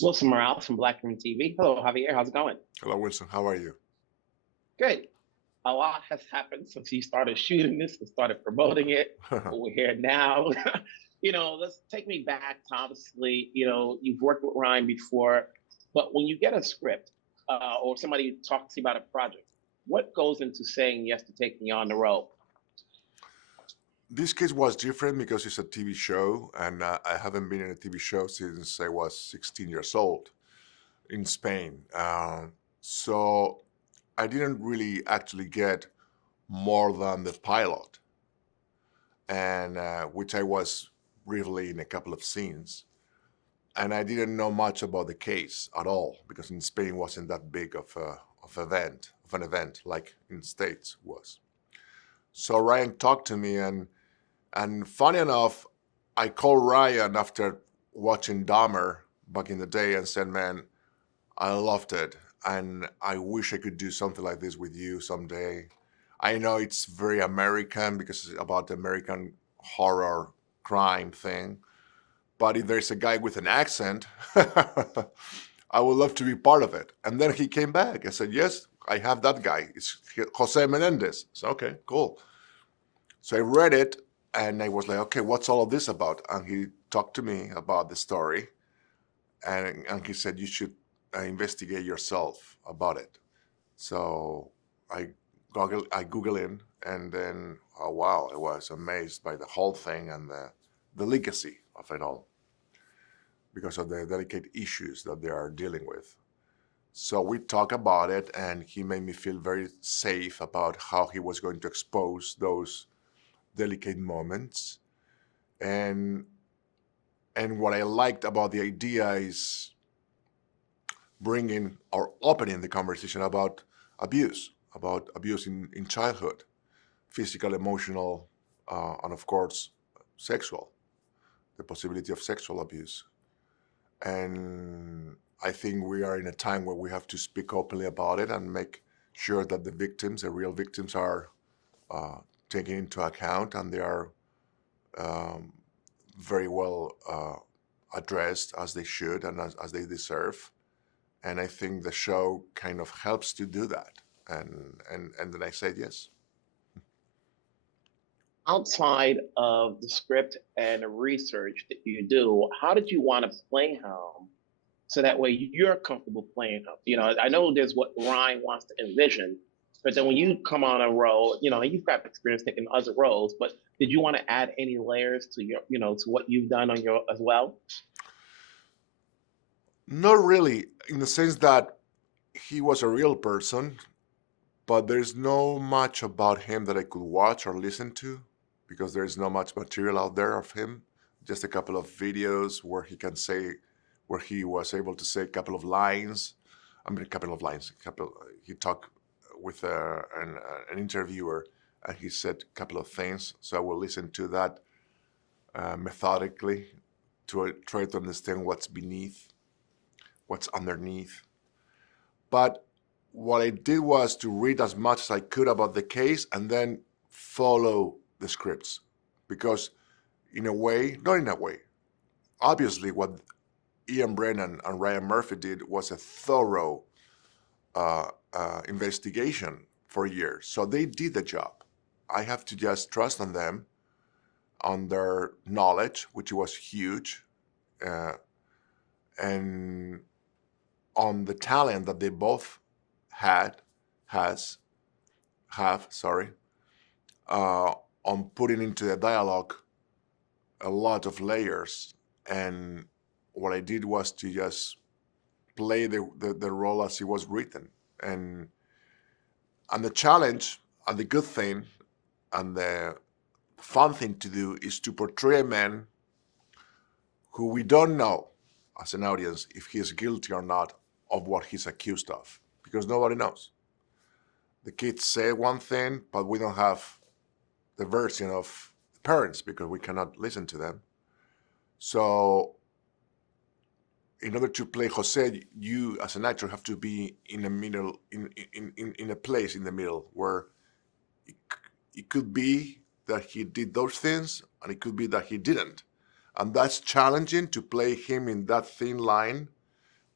Wilson Morales from Black Room TV. Hello, Javier. How's it going? Hello, Wilson. How are you? Good. A lot has happened since he started shooting this and started promoting it. We're here now. Let's take me back to obviously, you've worked with Ryan before, but when you get a script or somebody talks to you about a project, what goes into saying yes to taking you on the road? This case was different because it's a TV show, and I haven't been in a TV show since I was 16 years old in Spain. So I didn't really actually get more than the pilot, and which I was briefly in a couple of scenes. And I didn't know much about the case at all because in Spain it wasn't that big of an event like in States was. So Ryan talked to me, and funny enough, I called Ryan after watching Dahmer back in the day and said, "Man, I loved it, and I wish I could do something like this with you someday. I know it's very American because it's about the American horror crime thing, but if there's a guy with an accent, I would love to be part of it." And then he came back. I said, "Yes, I have that guy. It's José Menendez." So, okay, cool. So I read it, and I was like, "Okay, what's all of this about?" And he talked to me about the story, and he said, "You should investigate yourself about it." So I Google in, and then, oh wow, I was amazed by the whole thing and the legacy of it all because of the delicate issues that they are dealing with. So we talked about it, and he made me feel very safe about how he was going to expose those delicate moments. And what I liked about the idea is bringing or opening the conversation about abuse in childhood, physical, emotional, and of course, sexual, the possibility of sexual abuse. And I think we are in a time where we have to speak openly about it and make sure that the victims, the real victims, are taken into account and they are um, very well addressed as they should and as they deserve. And I think the show kind of helps to do that. And then I said yes. Outside of the script and the research that you do, how did you want to play him so that way you're comfortable playing him? I know there's what Ryan wants to envision, but then when you come on a role, you've got experience taking other roles, but did you want to add any layers to your, to what you've done on your as well? Not really, in the sense that he was a real person, but there's no much about him that I could watch or listen to because there's not much material out there of him. Just a couple of videos where he was able to say a couple of lines. I mean, a couple of lines. He talked with an interviewer, and he said a couple of things. So I will listen to that methodically to try to understand what's beneath, what's underneath. But what I did was to read as much as I could about the case and then follow the scripts. Because in a way, not in a way, obviously what Ian Brennan and Ryan Murphy did was a thorough investigation for years. So they did the job. I have to just trust on them, on their knowledge, which was huge, and on the talent that they both have, sorry, on putting into the dialogue a lot of layers. And what I did was to just play the role as it was written. And the challenge and the good thing and the fun thing to do is to portray a man who we don't know as an audience if he is guilty or not of what he's accused of, because nobody knows. The kids say one thing, but we don't have the version of the parents because we cannot listen to them. So in order to play Jose, you as an actor have to be in the middle, in a place in the middle where it could be that he did those things and it could be that he didn't. And that's challenging to play him in that thin line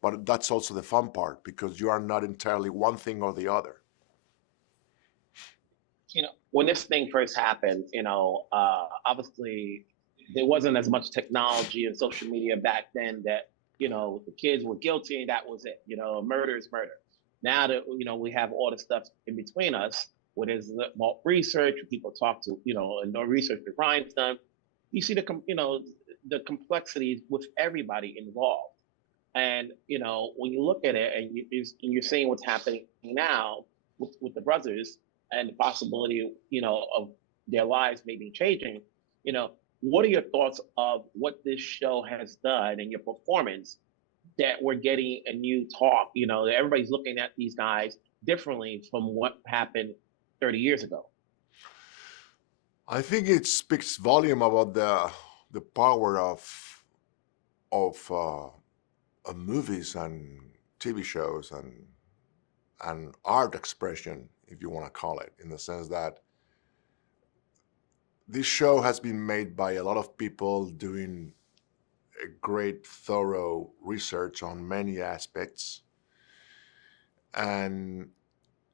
But that's also the fun part, because you are not entirely one thing or the other. When this thing first happened, obviously there wasn't as much technology and social media back then that, the kids were guilty and that was it. Murder is murder. Now that, we have all the stuff in between us, where there's more research, people talk to, and no research that Ryan's done, you see the complexities with everybody involved. And, when you look at it and you're seeing what's happening now with the brothers and the possibility, of their lives maybe changing, what are your thoughts of what this show has done and your performance, that we're getting a new talk, that everybody's looking at these guys differently from what happened 30 years ago? I think it speaks volume about the power of movies and TV shows and art expression, if you want to call it, in the sense that this show has been made by a lot of people doing a great, thorough research on many aspects, and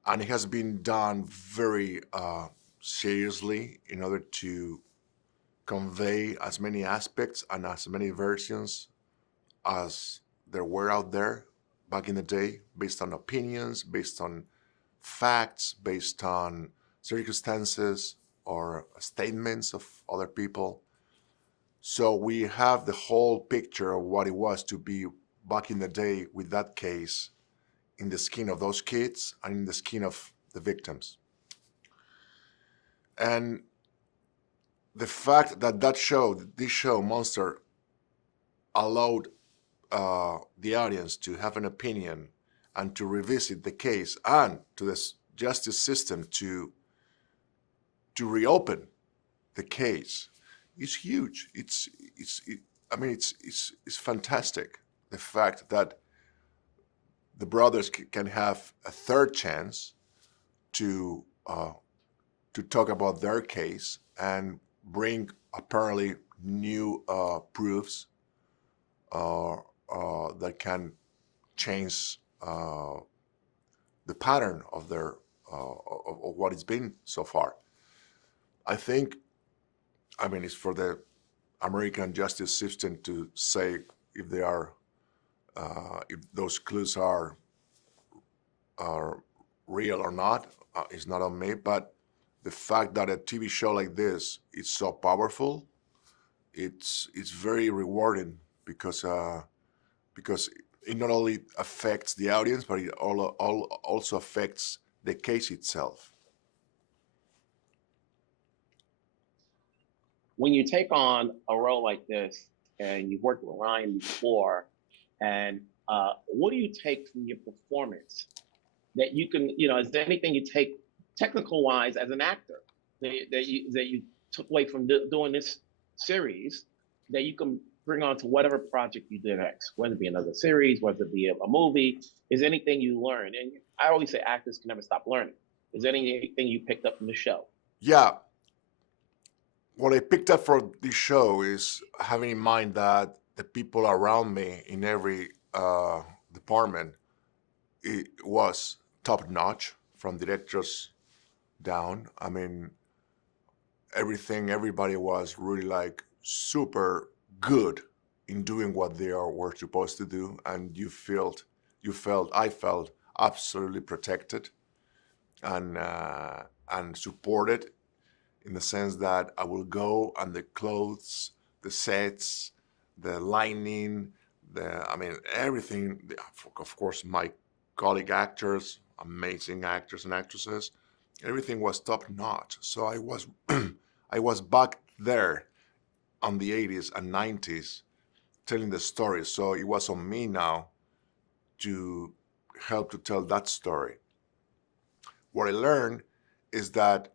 it has been done very seriously in order to convey as many aspects and as many versions as there were out there back in the day, based on opinions, based on facts, based on circumstances or statements of other people. So we have the whole picture of what it was to be back in the day with that case, in the skin of those kids and in the skin of the victims. And the fact that this show, Monster, allowed the audience to have an opinion and to revisit the case, and to the justice system to reopen the case, is huge. It's fantastic. The fact that the brothers can have a third chance to talk about their case and bring apparently new proofs that can change the pattern of their of what it's been so far. I think, it's for the American justice system to say if they are, if those clues are real or not. It's not on me, but the fact that a TV show like this is so powerful, it's very rewarding, because it not only affects the audience, but it also affects the case itself. When you take on a role like this, and you've worked with Ryan before, and what do you take from your performance that you can, is there anything you take technical wise as an actor that you took away from doing this series that you can bring on to whatever project you do next, whether it be another series, whether it be a movie? Is there anything you learned? And I always say actors can never stop learning. Is there anything you picked up from the show? Yeah. What I picked up from this show is having in mind that the people around me in every department, it was top notch, from directors down. Everybody was really like super good in doing what they were supposed to do, and I felt absolutely protected and supported, in the sense that I will go, and the clothes, the sets, the lighting, everything. Of course, my colleague actors, amazing actors and actresses, everything was top notch. So I was, I was back there on the 80s and 90s telling the story. So it was on me now to help to tell that story. What I learned is that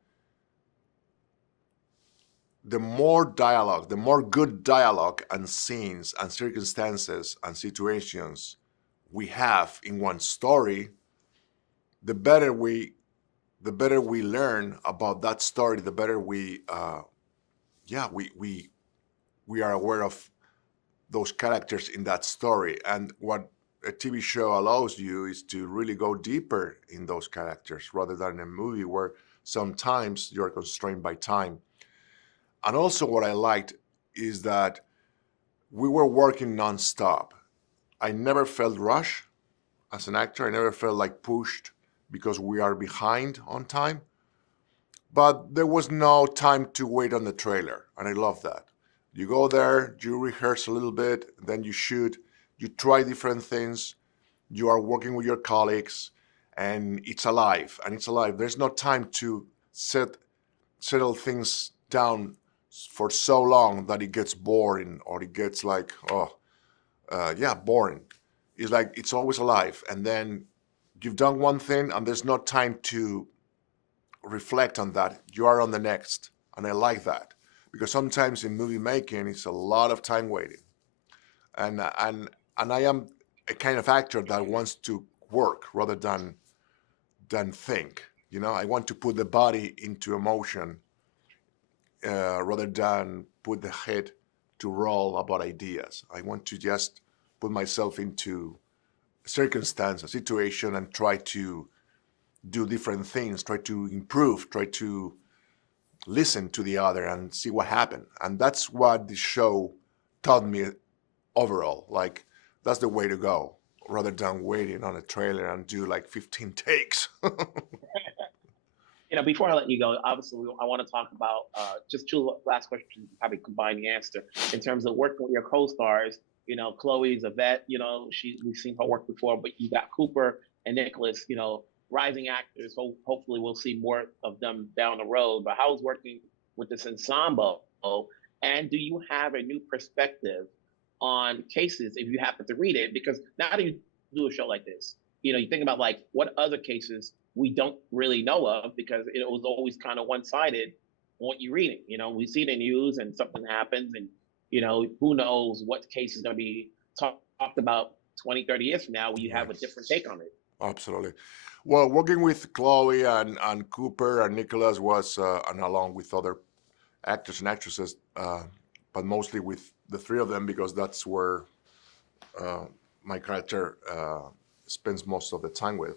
the more dialogue, the more good dialogue and scenes and circumstances and situations we have in one story, the better we learn about that story, the better we are aware of those characters in that story. And what a TV show allows you is to really go deeper in those characters rather than a movie where sometimes you're constrained by time. And also, what I liked is that we were working nonstop. I never felt rushed as an actor. I never felt like pushed because we are behind on time. But there was no time to wait on the trailer, and I love that. You go there, you rehearse a little bit, then you shoot, you try different things, you are working with your colleagues, and it's alive, and it's alive. There's no time to settle things down for so long that it gets boring or it gets like, yeah, boring. It's like it's always alive, and then you've done one thing, and there's no time to reflect on that. You are on the next, and I like that because sometimes in movie making it's a lot of time waiting, and I am a kind of actor that wants to work rather than think. You know, I want to put the body into emotion rather than put the head to roll about ideas. I want to just put myself into circumstance, a situation, and try to do different things, try to improve, try to listen to the other and see what happened. And that's what the show taught me overall. Like, that's the way to go rather than waiting on a trailer and do like 15 takes. You know, before I let you go, obviously, I want to talk about just two last questions, probably combine the answer in terms of working with your co-stars. You know, Chloe's a vet. You know, we've seen her work before, but you got Cooper and Nicholas. You know, rising actors. Hopefully, we'll see more of them down the road. But how's working with this ensemble? And do you have a new perspective on cases if you happen to read it? Because now that you do a show like this, you know, you think about like what other cases we don't really know of because it was always kind of one-sided on what you're reading. You know, we see the news and something happens and, you know, who knows what case is going to be talked about 20, 30 years from now when you have a different take on it. Absolutely. Well, working with Chloe and Cooper and Nicholas was, and along with other actors and actresses, but mostly with the three of them because that's where my character spends most of the time with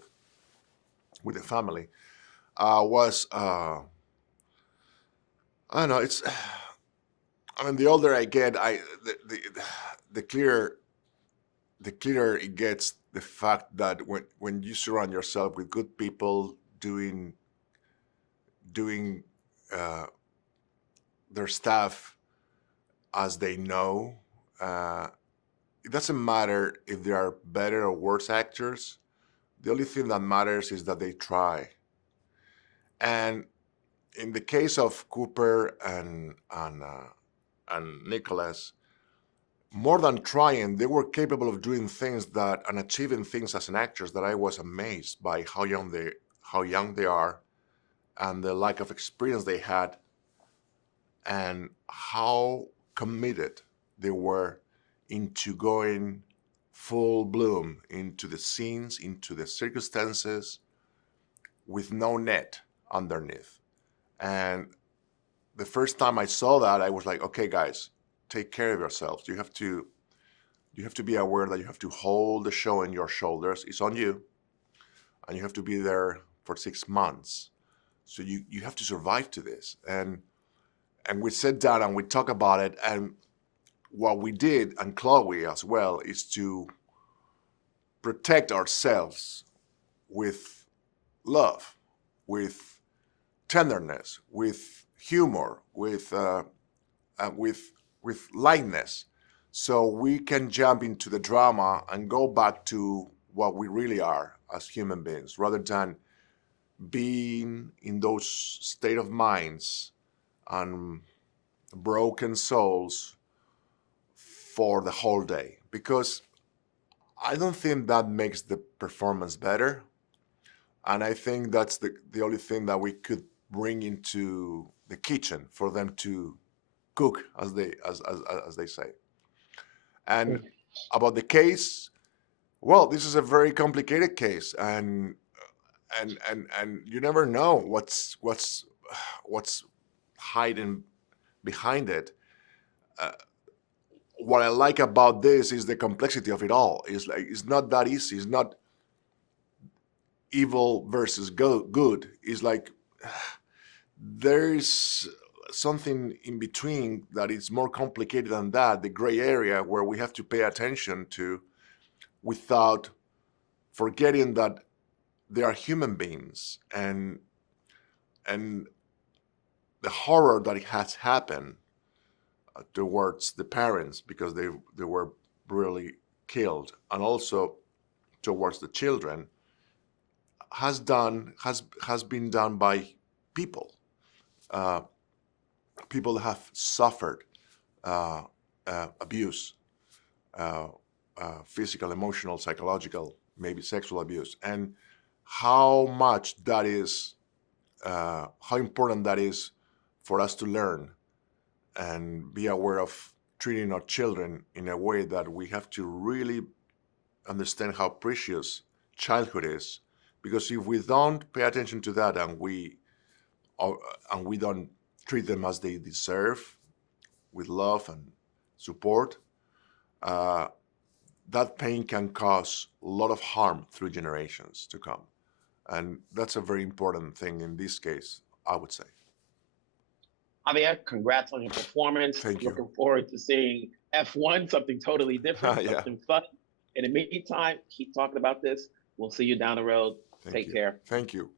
the family. Was I don't know. It's I mean, the older I get, the clearer it gets the fact that when you surround yourself with good people doing uh, their stuff as they know, it doesn't matter if they are better or worse actors. The only thing that matters is that they try. And in the case of Cooper and Nicholas, more than trying, they were capable of doing things and achieving things as an actors that I was amazed by how young they are, and the lack of experience they had, and how committed they were into going full bloom into the scenes, into the circumstances, with no net underneath. And the first time I saw that, I was like, okay, guys, take care of yourselves. You have to be aware that you have to hold the show in your shoulders. It's on you, and you have to be there for 6 months. So you have to survive to this. And we sit down and we talk about it. And what we did, and Chloe as well, is to protect ourselves with love, with tenderness, with humor, with lightness, so we can jump into the drama and go back to what we really are as human beings, rather than being in those state of minds and broken souls for the whole day. Because I don't think that makes the performance better. And I think that's the only thing that we could bring into the kitchen for them to cook, as they say. And about the case, well, this is a very complicated case, and you never know what's hiding behind it. what I like about this is the complexity of it all. It's like it's not that easy. It's not evil versus good. It's like there's something in between that is more complicated than that, the gray area where we have to pay attention to without forgetting that they are human beings, and the horror that has happened towards the parents because they were brutally killed, and also towards the children has been done by people. People have suffered abuse, physical, emotional, psychological, maybe sexual abuse, and how much that is, how important that is for us to learn and be aware of treating our children in a way that we have to really understand how precious childhood is. Because if we don't pay attention to that and we don't treat them as they deserve, with love and support, that pain can cause a lot of harm through generations to come. And that's a very important thing in this case, I would say. Javier, congrats on your performance. Thank you. Looking forward to seeing F1, something totally different, Yeah. something fun. In the meantime, keep talking about this. We'll see you down the road. Take care. Thank you.